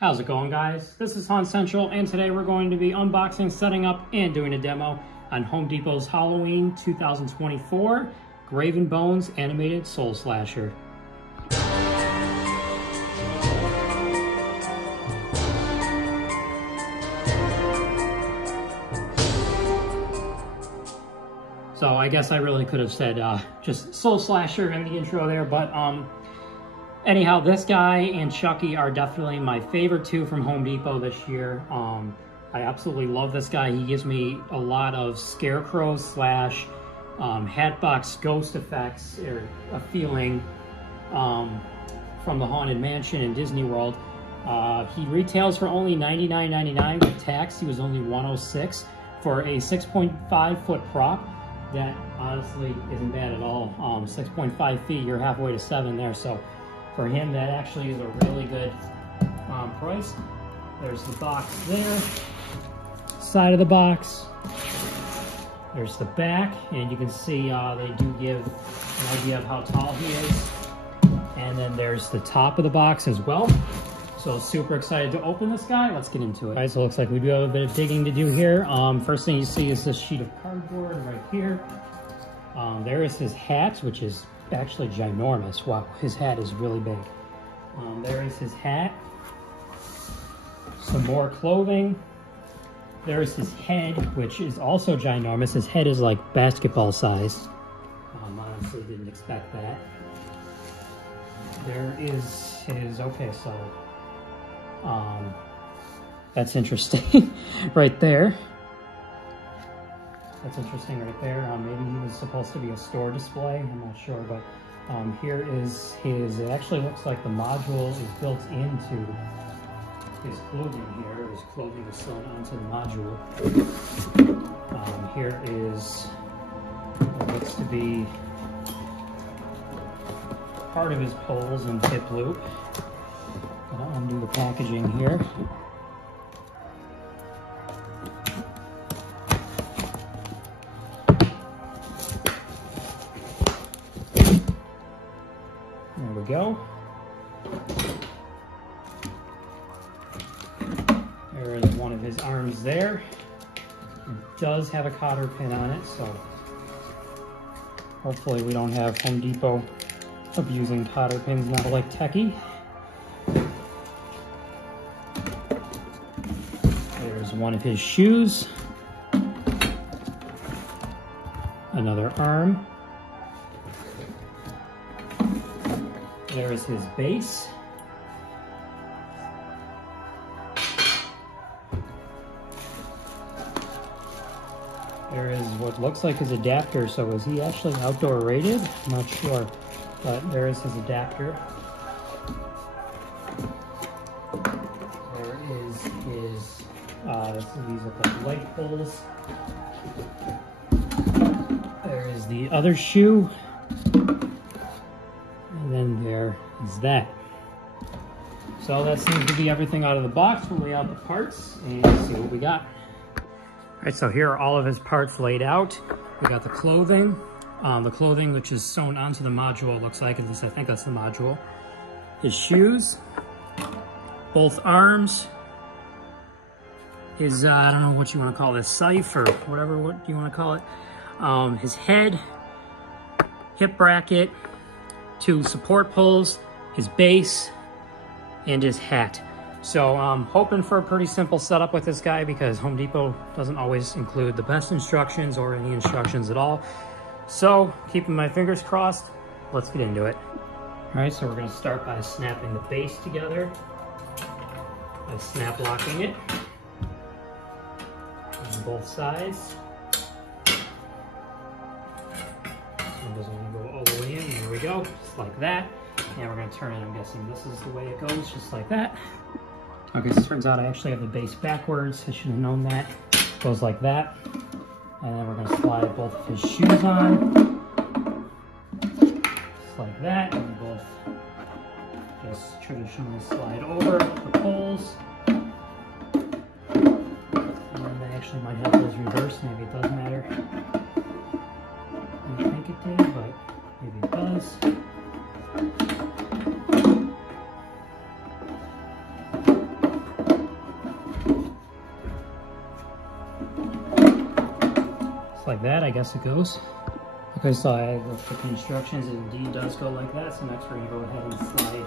How's it going, guys? This is Han Central, and today we're going to be unboxing, setting up, and doing a demo on Home Depot's Halloween 2024 Graven Bones Animated Soul Slasher. So I guess I really could have said just Soul Slasher in the intro there, but anyhow, this guy and Chucky are definitely my favorite two from Home Depot this year. I absolutely love this guy. He gives me a lot of Scarecrow slash Hatbox ghost effects, or a feeling from the Haunted Mansion in Disney World. He retails for only $99.99 with tax. He was only $106 for a 6.5 foot prop. That honestly isn't bad at all. 6.5 feet, you're halfway to 7 there. So for him, that actually is a really good price. There's the box there, side of the box. There's the back, and you can see they do give an idea of how tall he is. And then there's the top of the box as well. So super excited to open this guy. Let's get into it. All right, so it looks like we do have a bit of digging to do here. First thing you see is this sheet of cardboard right here. There is his hat, which is actually ginormous. Wow, his hat is really big. There is his hat. Some more clothing. There's his head, which is also ginormous. His head is like basketball size. Honestly didn't expect that. There is his, okay, so that's interesting right there. That's interesting right there. Maybe he was supposed to be a store display. I'm not sure, but here is his, it actually looks like the module is built into his clothing here. His clothing is sewn onto the module. Here is what looks to be part of his poles and hip loop. I'll undo the packaging here. There we go. There is one of his arms there. It does have a cotter pin on it, so hopefully we don't have Home Depot abusing cotter pins, not like Techie. There's one of his shoes. Another arm. There's his base. There is what looks like his adapter. So is he actually outdoor rated? I'm not sure, but there is his adapter. There is his, these are the light poles. There is the other shoe. And then there is that. So that seems to be everything out of the box. We'll lay out the parts and see what we got. All right, so here are all of his parts laid out. We got the clothing which is sewn onto the module, it looks like, at least I think that's the module. His shoes, both arms, his, I don't know what you want to call this, scythe or whatever, what you want to call it. His head, hip bracket, 2 support poles, his base, and his hat. So I'm hoping for a pretty simple setup with this guy because Home Depot doesn't always include the best instructions or any instructions at all. So keeping my fingers crossed, let's get into it. All right, so we're gonna start by snapping the base together by snap locking it on both sides. It doesn't want to go all the way in. There we go, just like that. And we're going to turn it. I'm guessing this is the way it goes, just like that. Okay, so it turns out I actually have the base backwards. I should have known that. It goes like that. And then we're going to slide both of his shoes on. Just like that. And both just traditionally slide over the poles. And then they actually might have those reversed. Maybe it does matter. I didn't think it did, but maybe it does. like that, I guess it goes. Okay, so I looked at the instructions, it indeed does go like that. So next we're gonna go ahead and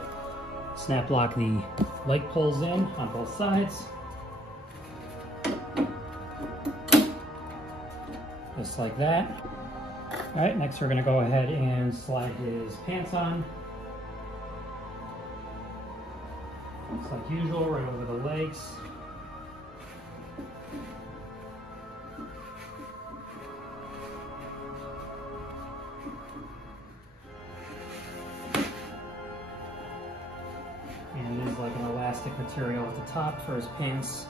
snap lock the light poles in on both sides. Just like that. All right, next we're gonna go ahead and slide his pants on. Just like usual, right over the legs. And there's like an elastic material at the top for his pants.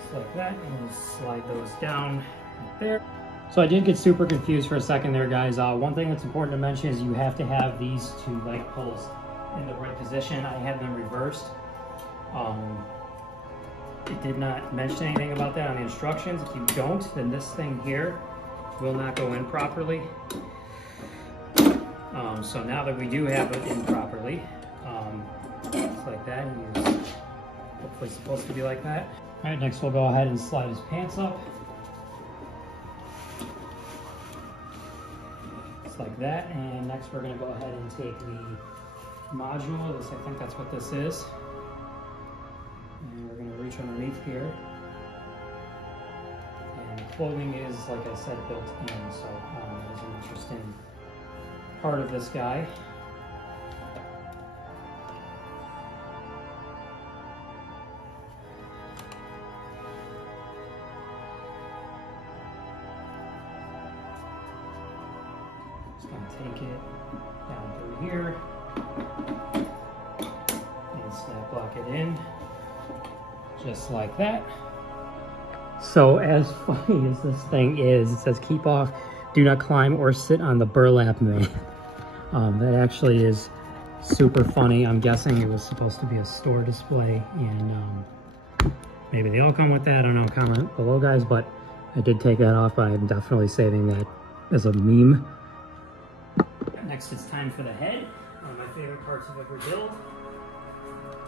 Just like that, and we'll slide those down right there. So I did get super confused for a second there, guys. One thing that's important to mention is you have to have these two leg poles in the right position. I had them reversed. It did not mention anything about that on the instructions. If you don't, then this thing here will not go in properly. So now that we do have it in properly, it's like that. He's hopefully supposed to be like that. All right, next we'll go ahead and slide his pants up. Just like that. And next we're gonna go ahead and take the module. I think that's what this is. And we're going to reach underneath here. And clothing is, like I said, built in, so that is an interesting part of this guy. Just going to take it down through here and snap lock it in. Just like that. So as funny as this thing is, it says keep off, do not climb or sit on the burlap mat. That actually is super funny. I'm guessing it was supposed to be a store display, and maybe they all come with that. I don't know, comment below, guys, but I did take that off, but I'm definitely saving that as a meme. Next, it's time for the head. One of my favorite parts of every build.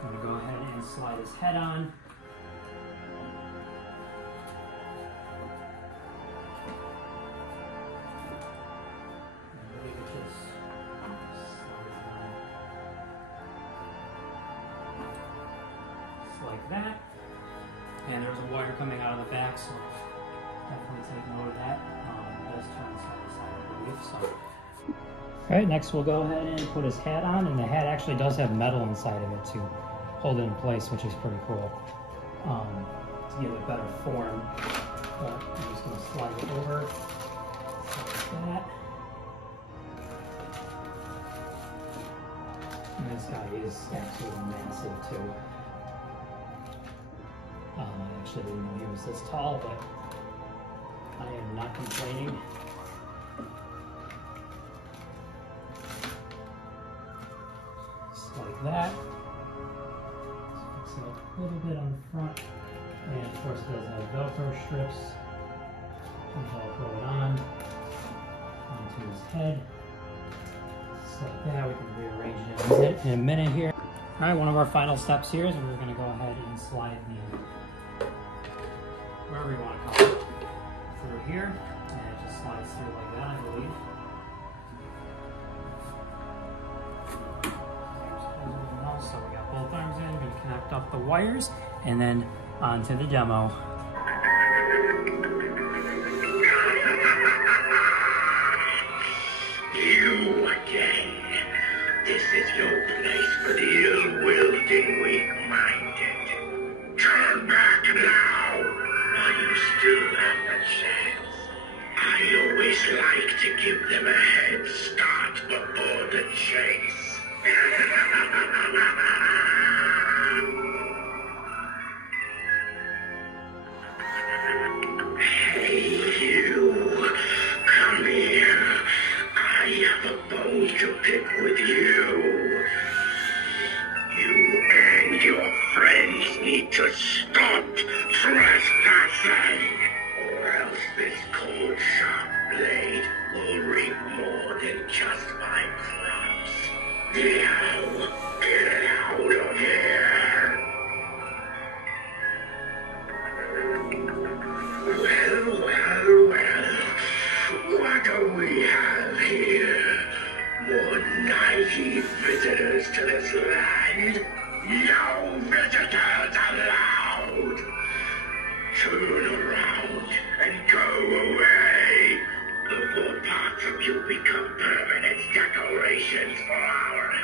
I'm gonna go ahead and slide his head on. Like that, and there's a wire coming out of the back, so definitely take note of that. It does turn side to side, I believe. So, all right, next we'll go ahead and put his hat on, and the hat actually does have metal inside of it to hold it in place, which is pretty cool, to give it better form. But I'm just going to slide it over like that. And this guy is absolutely massive too. I actually didn't know he was this tall, but I am not complaining. Just like that. Let's fix it up a little bit on the front. And of course it does have Velcro strips. And Velcro it on onto his head. Just like that. We can rearrange it in a minute here. All right, one of our final steps here is we're going to go ahead and slide the, wherever you want to call it, through here, and it just slides through like that, I believe. So we got both arms in, we're going to connect up the wires, and then onto the demo. You again. This is your place for the ill-willed and weak-minded. Turn back now, while you still have a chance. I always like to give them a head start before the chase. Hey, you. Come here. I have a bone to pick with you. You and your friends need to stop trespassing, or else this cold, sharp blade will reap more than just my crops. Now, get receive visitors to this land. No visitors allowed. Turn around and go away before parts of you become permanent decorations for our